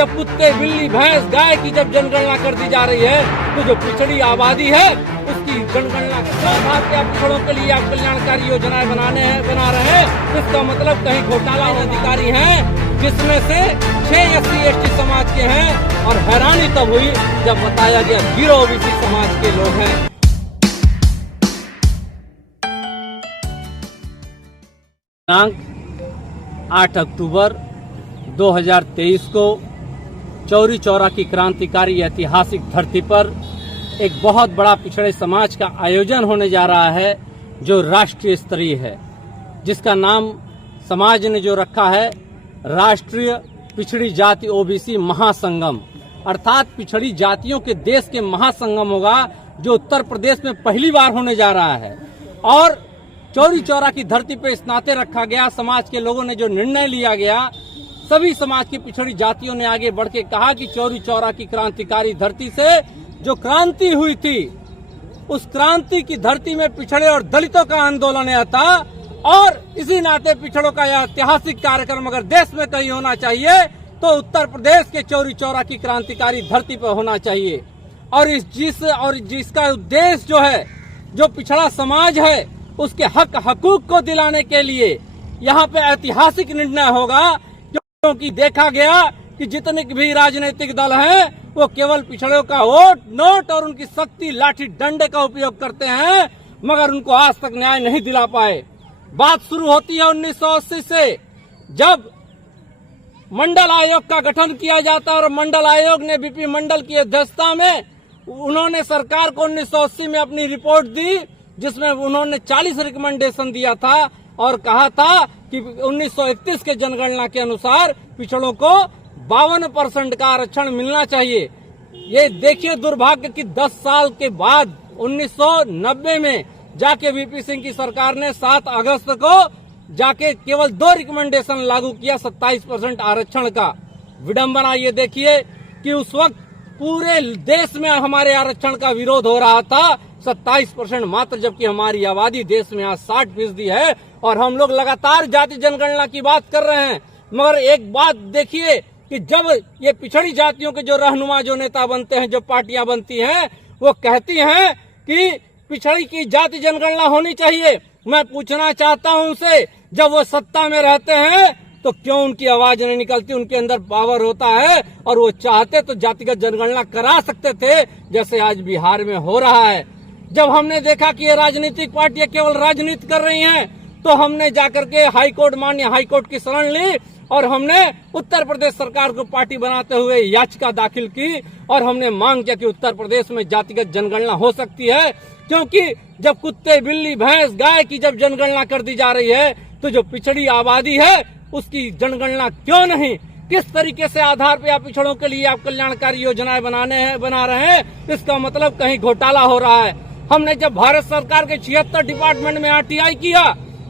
जब कुत्ते बिल्ली भैंस गाय की जब जनगणना कर दी जा रही है तो जो पिछड़ी आबादी है उसकी जनगणना पिछड़ों के लिए आप कल्याणकारी योजनाएं बना रहे हैं। इसका मतलब कहीं घोटाला अधिकारी हैं जिसमें से 6 SC/ST समाज के हैं और हैरानी तब हुई जब बताया गया 0 OBC समाज के लोग हैं। दिनांक 8 अक्टूबर 2023 को चौरी चौरा की क्रांतिकारी ऐतिहासिक धरती पर एक बहुत बड़ा पिछड़े समाज का आयोजन होने जा रहा है जो राष्ट्रीय स्तरीय है, जिसका नाम समाज ने जो रखा है राष्ट्रीय पिछड़ी जाति OBC महासंगम, अर्थात पिछड़ी जातियों के देश के महासंगम होगा जो उत्तर प्रदेश में पहली बार होने जा रहा है। और चौरी चौरा की धरती पर इस नाते रखा गया, समाज के लोगों ने जो निर्णय लिया गया, सभी समाज की पिछड़ी जातियों ने आगे बढ़ के कहा कि चौरी चौरा की क्रांतिकारी धरती से जो क्रांति हुई थी उस क्रांति की धरती में पिछड़े और दलितों का आंदोलन आया था और इसी नाते पिछड़ों का यह ऐतिहासिक कार्यक्रम अगर देश में कहीं होना चाहिए तो उत्तर प्रदेश के चौरी चौरा की क्रांतिकारी धरती पर होना चाहिए। और जिसका उद्देश्य जो है, जो पिछड़ा समाज है उसके हकूक को दिलाने के लिए यहाँ पे ऐतिहासिक निर्णय होगा, क्योंकि देखा गया कि जितने भी राजनीतिक दल हैं वो केवल पिछड़ों का वोट नोट और उनकी शक्ति लाठी डंडे का उपयोग करते हैं, मगर उनको आज तक न्याय नहीं दिला पाए। बात शुरू होती है 1980 से, जब मंडल आयोग का गठन किया जाता और मंडल आयोग ने बीपी मंडल की अध्यक्षता में उन्होंने सरकार को 1980 में अपनी रिपोर्ट दी, जिसमें उन्होंने 40 रिकमेंडेशन दिया था और कहा था कि 1931 के जनगणना के अनुसार पिछड़ों को 52% का आरक्षण मिलना चाहिए। ये देखिए दुर्भाग्य कि 10 साल के बाद 1990 में जाके वीपी सिंह की सरकार ने 7 अगस्त को जाके केवल 2 रिकमेंडेशन लागू किया 27% आरक्षण का। विडंबना ये देखिए कि उस वक्त पूरे देश में हमारे आरक्षण का विरोध हो रहा था, 27% मात्र, जबकि हमारी आबादी देश में आज 60% है और हम लोग लगातार जाति जनगणना की बात कर रहे हैं। मगर एक बात देखिए कि जब ये पिछड़ी जातियों के जो रहनुमा, जो नेता बनते हैं, जो पार्टियां बनती हैं, वो कहती हैं कि पिछड़ी की जाति जनगणना होनी चाहिए, मैं पूछना चाहता हूं उनसे, जब वो सत्ता में रहते हैं तो क्यों उनकी आवाज नहीं निकलती? उनके अंदर पावर होता है और वो चाहते तो जातिगत जनगणना करा सकते थे, जैसे आज बिहार में हो रहा है। जब हमने देखा कि ये राजनीतिक पार्टियां केवल राजनीति कर रही हैं, तो हमने जाकर के हाईकोर्ट, माननीय हाईकोर्ट की शरण ली और हमने उत्तर प्रदेश सरकार को पार्टी बनाते हुए याचिका दाखिल की और हमने मांग किया कि उत्तर प्रदेश में जातिगत जनगणना हो सकती है, क्योंकि जब कुत्ते बिल्ली भैंस गाय की जब जनगणना कर दी जा रही है तो जो पिछड़ी आबादी है उसकी जनगणना क्यों नहीं? किस तरीके से आधार पे आप पिछड़ों के लिए आप कल्याणकारी योजनाएं बना रहे हैं? इसका मतलब कहीं घोटाला हो रहा है। हमने जब भारत सरकार के 76 डिपार्टमेंट में RTI किया,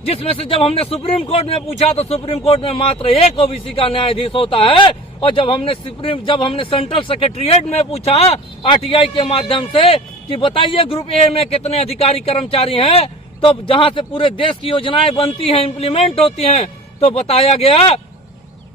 जिसमें से जब हमने सुप्रीम कोर्ट में पूछा तो सुप्रीम कोर्ट में मात्र 1 OBC का न्यायाधीश होता है, और जब हमने सेंट्रल सेक्रेटेरिएट में पूछा RTI के माध्यम से कि बताइए ग्रुप A में कितने अधिकारी कर्मचारी हैं, तो जहां से पूरे देश की योजनाएं बनती हैं, इम्प्लीमेंट होती हैं, तो बताया गया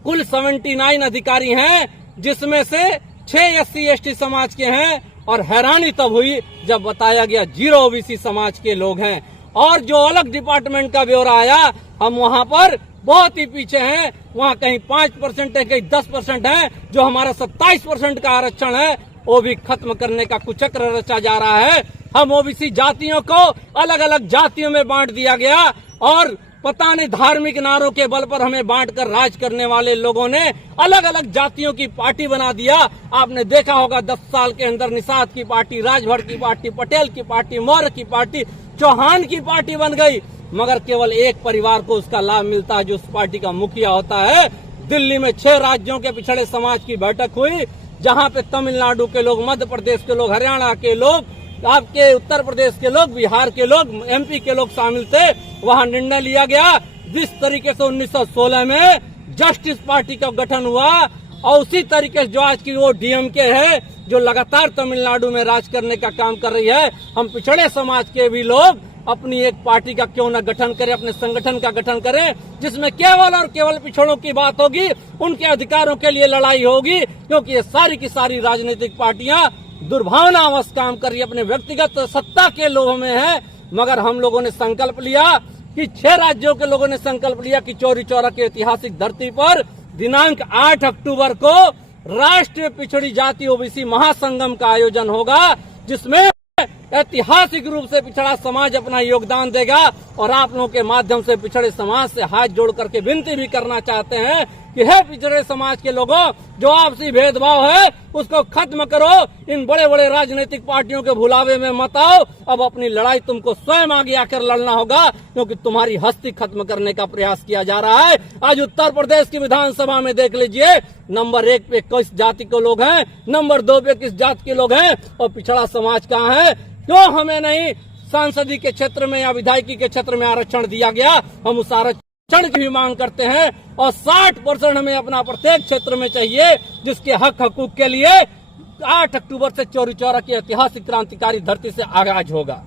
कुल 79 अधिकारी हैं, जिसमें से 6 SC/ST समाज के हैं और हैरानी तब हुई जब बताया गया 0 OBC समाज के लोग हैं। और जो अलग डिपार्टमेंट का ब्यौरा आया, हम वहां पर बहुत ही पीछे हैं, वहां कहीं 5% है, कहीं 10% है। जो हमारा 27% का आरक्षण है वो भी खत्म करने का कुचक्र रचा जा रहा है। हम OBC जातियों को अलग अलग जातियों में बांट दिया गया और पता नहीं धार्मिक नारों के बल पर हमें बांटकर राज करने वाले लोगों ने अलग अलग जातियों की पार्टी बना दिया। आपने देखा होगा 10 साल के अंदर निषाद की पार्टी, राजभर की पार्टी, पटेल की पार्टी, मौर्य की पार्टी, चौहान की पार्टी बन गई, मगर केवल एक परिवार को उसका लाभ मिलता है जो उस पार्टी का मुखिया होता है। दिल्ली में 6 राज्यों के पिछड़े समाज की बैठक हुई, जहां पे तमिलनाडु के लोग, मध्य प्रदेश के लोग, हरियाणा के लोग, आपके उत्तर प्रदेश के लोग, बिहार के लोग, MP के लोग शामिल थे। वहां निर्णय लिया गया जिस तरीके से 1916 में जस्टिस पार्टी का गठन हुआ और उसी तरीके से जो आज की वो DMK है जो लगातार तमिलनाडु में राज करने का काम कर रही है, हम पिछड़े समाज के भी लोग अपनी एक पार्टी का क्यों न गठन करें, अपने संगठन का गठन करें, जिसमें केवल और केवल पिछड़ों की बात होगी, उनके अधिकारों के लिए लड़ाई होगी। क्योंकि ये सारी की सारी राजनीतिक पार्टियां दुर्भावनावश काम कर रही है, अपने व्यक्तिगत सत्ता के लोभ में है। मगर हम लोगों ने संकल्प लिया कि 6 राज्यों के लोगों ने संकल्प लिया कि चौरी चौरा की ऐतिहासिक धरती पर दिनांक 8 अक्टूबर को राष्ट्रीय पिछड़ी जाति ओबीसी महासंगम का आयोजन होगा, जिसमें ऐतिहासिक रूप से पिछड़ा समाज अपना योगदान देगा। और आप लोगों के माध्यम से पिछड़े समाज से हाथ जोड़ करके विनती भी करना चाहते हैं कि हे पिछड़े समाज के लोगों, जो आपसी भेदभाव है उसको खत्म करो, इन बड़े बड़े राजनीतिक पार्टियों के भुलावे में मत आओ। अब अपनी लड़ाई तुमको स्वयं आगे आकर लड़ना होगा, क्योंकि तुम्हारी हस्ती खत्म करने का प्रयास किया जा रहा है। आज उत्तर प्रदेश की विधानसभा में देख लीजिए, नंबर 1 पे किस जाति के लोग हैं, नंबर 2 पे किस जाति के लोग हैं, और पिछड़ा समाज कहाँ है। क्यों हमें नहीं सांसदीय के क्षेत्र में या विधायकी के क्षेत्र में आरक्षण दिया गया? हम उस आरक्षण की भी मांग करते हैं, और 60% हमें अपना प्रत्येक क्षेत्र में चाहिए, जिसके हक हकूक के लिए 8 अक्टूबर से चौरी चौरा की ऐतिहासिक क्रांतिकारी धरती से आगाज होगा।